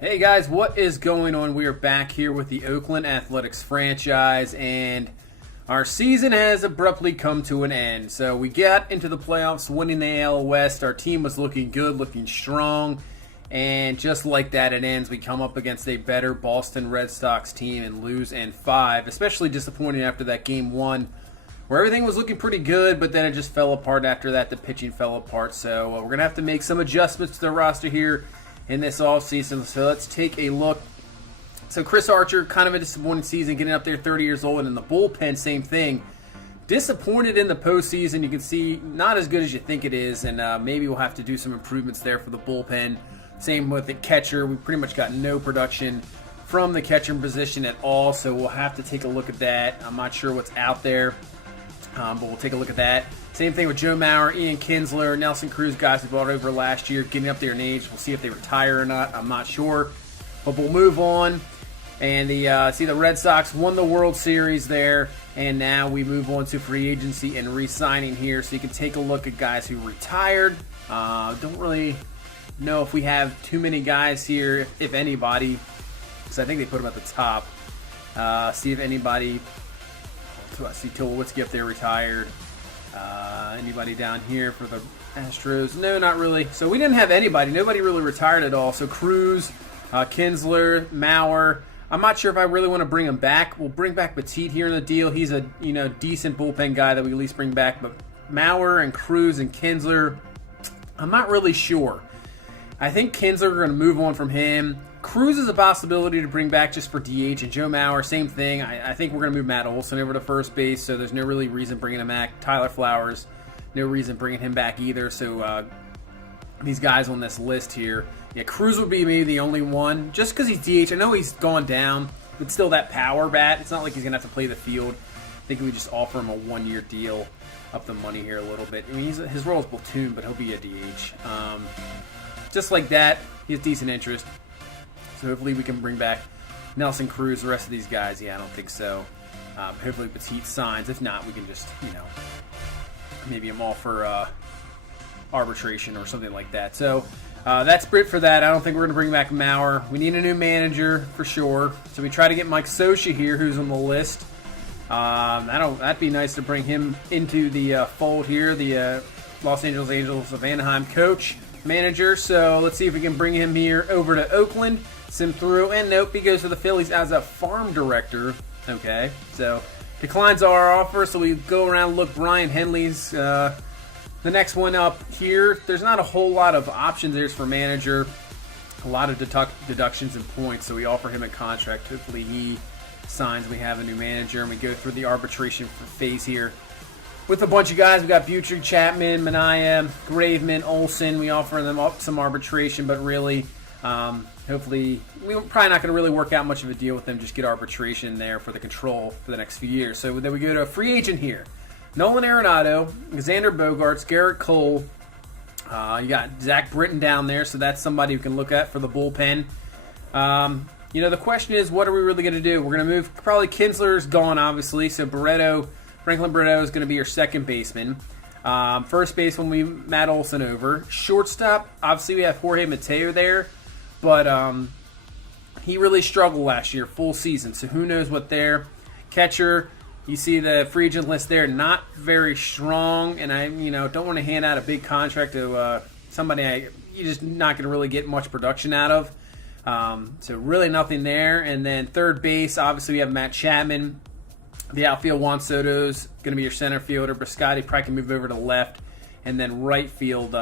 Hey guys, what is going on? We are back here with the Oakland Athletics franchise, and our season has abruptly come to an end. So we got into the playoffs, winning the AL West. Our team was looking good, looking strong, and just like that, it ends. We come up against a better Boston Red Sox team and lose in 5. Especially disappointing after that game 1, where everything was looking pretty good, but then it just fell apart after that. The pitching fell apart. So we're going to have to make some adjustments to the roster here in this offseason. So let's take a look. So Chris Archer, kind of a disappointing season, getting up there 30 years old. And in the bullpen, same thing. Disappointed in the postseason. You can see not as good as you think it is, and maybe we'll have to do some improvements there for the bullpen. Same with the catcher. We pretty much got no production from the catcher position at all, so we'll have to take a look at that. I'm not sure what's out there, but we'll take a look at that. Same thing with Joe Mauer, Ian Kinsler, Nelson Cruz, guys we brought over last year, getting up there in age. We'll see if they retire or not. I'm not sure, but we'll move on. And the Red Sox won the World Series there, and now we move on to free agency and re-signing here. So you can take a look at guys who retired. Don't really know if we have too many guys here, if anybody, because I think they put them at the top. See if anybody. I see Tulowitzki up there retired. Anybody down here for the Astros? No, not really. So we didn't have anybody. Nobody really retired at all. So Cruz, Kinsler, Mauer. I'm not sure if I really want to bring him back. We'll bring back Petit here in the deal. He's a decent bullpen guy that we at least bring back. But Mauer and Cruz and Kinsler, I'm not really sure. I think Kinsler, we're going to move on from him. Cruz is a possibility to bring back just for DH, and Joe Mauer, same thing. I think we're going to move Matt Olson over to first base, so there's no really reason bringing him back. Tyler Flowers, no reason bringing him back either. So these guys on this list here, yeah, Cruz would be maybe the only one, just because he's DH. I know he's gone down, but still that power bat. It's not like he's going to have to play the field. I think we just offer him a 1-year deal, up the money here a little bit. I mean, his role is platoon, but he'll be a DH. Just like that, he has decent interest. So hopefully we can bring back Nelson Cruz, the rest of these guys. Yeah, I don't think so. Hopefully Petit signs. If not, we can just, maybe him all for arbitration or something like that. So that's it for that. I don't think we're going to bring back Mauer. We need a new manager for sure. So we try to get Mike Scioscia here, who's on the list. That'd be nice to bring him into the fold here, the Los Angeles Angels of Anaheim coach, manager. So let's see if we can bring him here over to Oakland. Sim through, and nope, he goes to the Phillies as a farm director. Okay, so declines our offer, so we go around, look Brian Henley's the next one up here. There's not a whole lot of options there for manager, a lot of deductions and points, so we offer him a contract. Hopefully he signs. We have a new manager, and we go through the arbitration phase here with a bunch of guys. We got Butrig, Chapman, Minaya, Graveman, Olson. We offer them up some arbitration, but really, hopefully, we're probably not going to really work out much of a deal with them. Just get arbitration there for the control for the next few years. So then we go to a free agent here. Nolan Arenado, Xander Bogaerts, Garrett Cole. You got Zach Britton down there, so that's somebody who can look at for the bullpen. The question is, what are we really going to do? We're going to move, probably Kinsler's gone, obviously, so Franklin Barreto is going to be your second baseman. First base when we Matt Olson over. Shortstop, obviously we have Jorge Mateo there, but he really struggled last year, full season, so who knows what there. Catcher, you see the free agent list there, not very strong, and I don't want to hand out a big contract to somebody you're just not going to really get much production out of. So really nothing there. And then third base, obviously we have Matt Chapman. The outfield, Juan Soto's going to be your center fielder. Briscotti probably can move over to left. And then right field,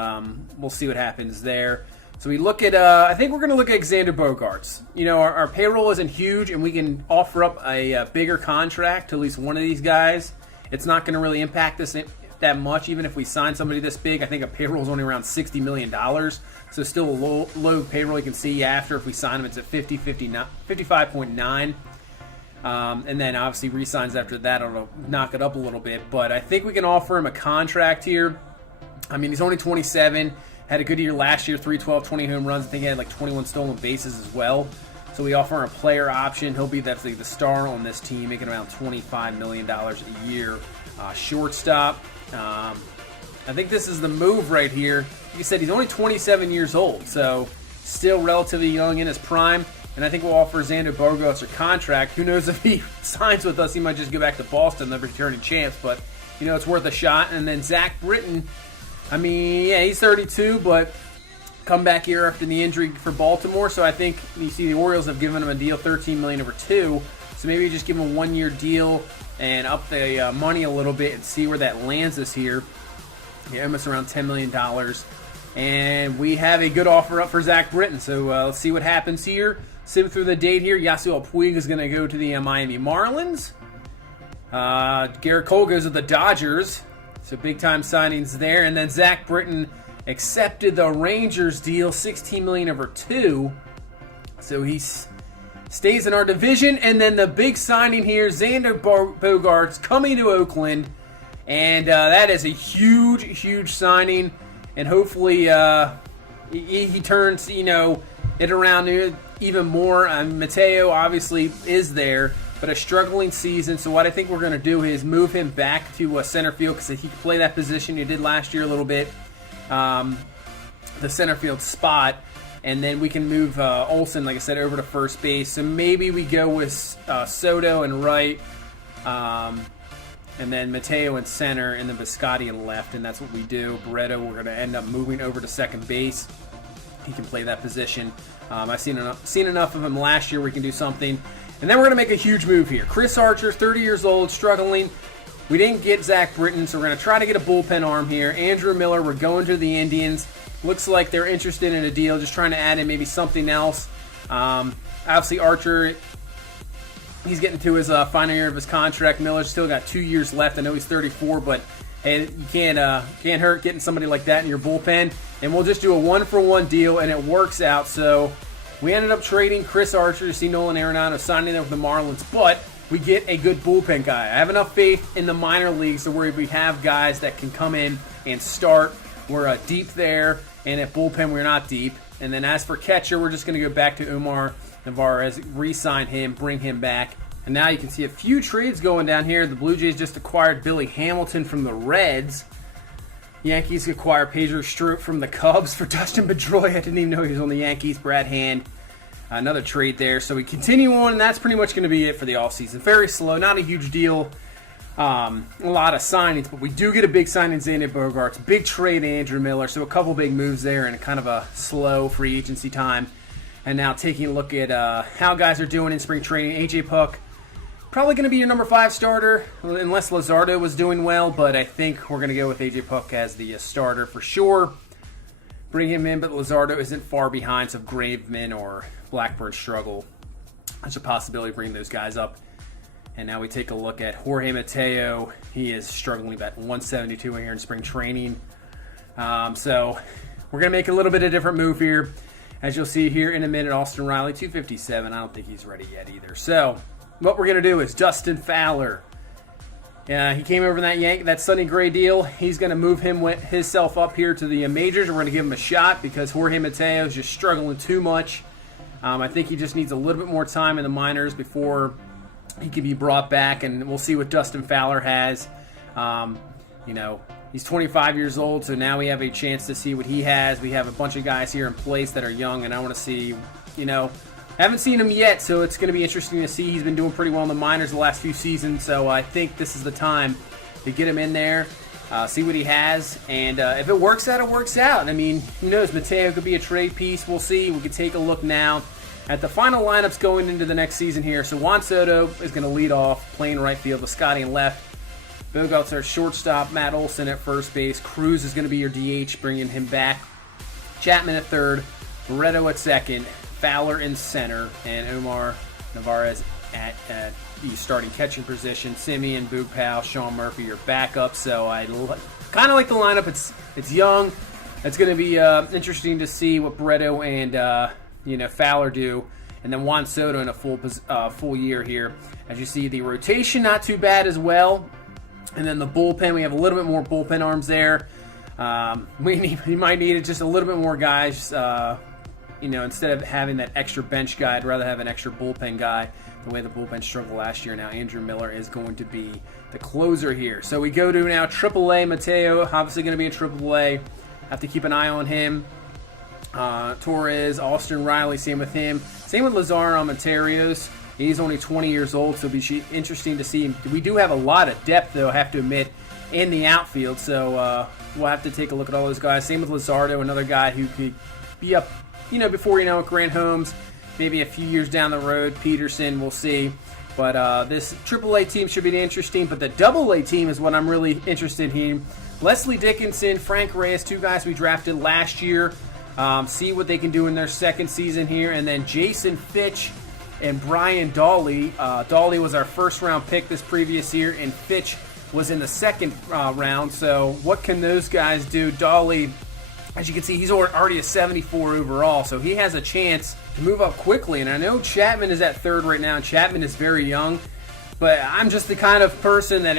we'll see what happens there. So we look at, I think we're going to look at Xander Bogaerts. Our payroll isn't huge, and we can offer up a bigger contract to at least one of these guys. It's not going to really impact us that much, even if we sign somebody this big. I think a payroll is only around $60 million. So still a low payroll. You can see after if we sign him, it's at 55.9. And then obviously re-signs after that, it'll knock it up a little bit. But I think we can offer him a contract here. I mean, he's only 27. Had a good year last year, 312, 20 home runs. I think he had like 21 stolen bases as well. So we offer him a player option. He'll be definitely the star on this team, making around $25 million a year. Shortstop. I think this is the move right here. Like I said, he's only 27 years old. So still relatively young in his prime. And I think we'll offer Xander Bogaerts a contract. Who knows if he signs with us, he might just go back to Boston, the returning champs. But, it's worth a shot. And then Zach Britton, he's 32, but come back here after the injury for Baltimore. So I think you see the Orioles have given him a deal, $13 million over 2. So maybe just give him a 1-year deal and up the money a little bit and see where that lands us here. Yeah, almost around $10 million. And we have a good offer up for Zach Britton. So let's see what happens here. Sim through the date here. Yasiel Puig is going to go to the Miami Marlins. Garrett Cole goes to the Dodgers. So big-time signings there. And then Zach Britton accepted the Rangers deal, $16 million over 2. So he stays in our division. And then the big signing here, Xander Bogaerts coming to Oakland. And that is a huge, huge signing. And hopefully he turns, it around even more. Mateo obviously is there, but a struggling season. So what I think we're going to do is move him back to center field because he can play that position. He did last year a little bit, the center field spot. And then we can move Olsen, like I said, over to first base. So maybe we go with Soto and right. And then Mateo in center, and then Biscotti in left, and that's what we do. Barreto, we're going to end up moving over to second base. He can play that position. I've seen enough of him last year where we can do something. And then we're going to make a huge move here. Chris Archer, 30 years old, struggling. We didn't get Zach Britton, so we're going to try to get a bullpen arm here. Andrew Miller, we're going to the Indians. Looks like they're interested in a deal, just trying to add in maybe something else. Obviously, Archer, he's getting to his final year of his contract. Miller's still got 2 years left. I know he's 34, but hey, you can't hurt getting somebody like that in your bullpen. And we'll just do a 1-for-1 deal, and it works out. So we ended up trading Chris Archer to see Nolan Arenado signing there with the Marlins, but we get a good bullpen guy. I have enough faith in the minor leagues to where we have guys that can come in and start. We're deep there, and at bullpen we're not deep. And then as for catcher, we're just going to go back to Omar Narvaez, re-sign him, bring him back. And now you can see a few trades going down here. The Blue Jays just acquired Billy Hamilton from the Reds. Yankees acquired Pedro Strop from the Cubs for Dustin Pedroia. I didn't even know he was on the Yankees. Brad Hand, another trade there. So we continue on, and that's pretty much going to be it for the offseason. Very slow, not a huge deal. A lot of signings, but we do get a big signing, Xander Bogaerts. Big trade, Andrew Miller. So a couple big moves there and kind of a slow free agency time. And now taking a look at how guys are doing in spring training. AJ Puck, probably going to be your number 5 starter, unless Luzardo was doing well, but I think we're going to go with AJ Puck as the starter for sure. Bring him in, but Luzardo isn't far behind, so Graveman or Blackburn struggle. There's a possibility of bringing those guys up. And now we take a look at Jorge Mateo. He is struggling about 172 here in spring training. So we're going to make a little bit of a different move here. As you'll see here in a minute, Austin Riley, 257. I don't think he's ready yet either. So what we're going to do is Dustin Fowler. He came over in that Sonny Gray deal. He's going to move himself up here to the majors. We're going to give him a shot because Jorge Mateo is just struggling too much. I think he just needs a little bit more time in the minors before he can be brought back, and we'll see what Dustin Fowler has. He's 25 years old, so now we have a chance to see what he has. We have a bunch of guys here in place that are young, and I want to see, haven't seen him yet, so it's going to be interesting to see. He's been doing pretty well in the minors the last few seasons, so I think this is the time to get him in there, see what he has, and if it works out, it works out. I mean, who knows? Mateo could be a trade piece. We'll see. We can take a look now at the final lineups going into the next season here. So Juan Soto is going to lead off, playing right field with Scotty in left. Bogaerts our shortstop, Matt Olson at first base. Cruz is going to be your DH, bringing him back. Chapman at third, Barreto at second, Fowler in center, and Omar Narvaez at the starting catching position. Simeon, Boog Powell, Sean Murphy, your backup. So I kind of like the lineup. It's young. It's going to be interesting to see what Barreto and Fowler do, and then Juan Soto in a full year here. As you see, the rotation not too bad as well, and then the bullpen, we have a little bit more bullpen arms there. We might need just a little bit more guys. Instead of having that extra bench guy, I'd rather have an extra bullpen guy. The way the bullpen struggled last year, now Andrew Miller is going to be the closer here. So we go to now AAA. Mateo, obviously going to be in AAA. Have to keep an eye on him. Torres, Austin Riley, same with him. Same with Lazar Monterios. He's only 20 years old, so it'll be interesting to see him. We do have a lot of depth, though, I have to admit, in the outfield, so we'll have to take a look at all those guys. Same with Luzardo, another guy who could be up, before Grant Holmes, maybe a few years down the road. Peterson, we'll see. But this AAA team should be interesting, but the AA team is what I'm really interested in. Leslie Dickinson, Frank Reyes, two guys we drafted last year. See what they can do in their second season here. And then Jason Fitch and Brian Dawley. Dawley was our first-round pick this previous year, and Fitch was in the second round. So what can those guys do? Dawley, as you can see, he's already a 74 overall, so he has a chance to move up quickly. And I know Chapman is at third right now, and Chapman is very young. But I'm just the kind of person that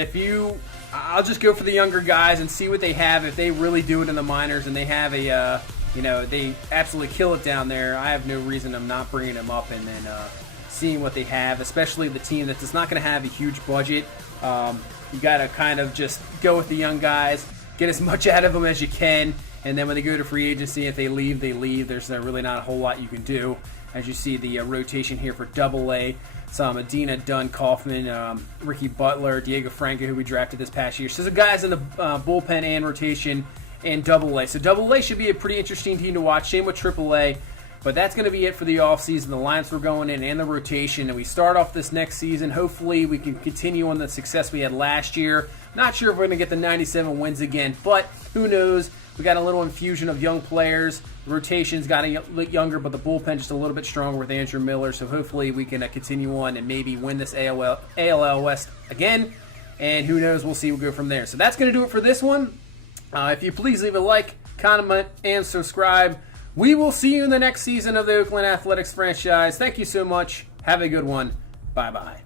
I'll just go for the younger guys and see what they have. If they really do it in the minors and they have they absolutely kill it down there, I have no reason I'm not bringing them up and then seeing what they have, especially the team that's not going to have a huge budget. You got to kind of just go with the young guys, get as much out of them as you can, and then when they go to free agency, if they leave, they leave. There's really not a whole lot you can do. As you see the rotation here for AA, some Medina, Dunn, Kaufman, Ricky Butler, Diego Franco, who we drafted this past year. So the guys in the bullpen and rotation in AA. So AA should be a pretty interesting team to watch. Same with AAA. But that's going to be it for the offseason, the lineups we're going in, and the rotation. And we start off this next season. Hopefully we can continue on the success we had last year. Not sure if we're going to get the 97 wins again, but who knows. We got a little infusion of young players. The rotation's got a little younger, but the bullpen just a little bit stronger with Andrew Miller. So hopefully we can continue on and maybe win this AL West again. And who knows, we'll see. We'll go from there. So that's going to do it for this one. If you please leave a like, comment, and subscribe. We will see you in the next season of the Oakland Athletics franchise. Thank you so much. Have a good one. Bye-bye.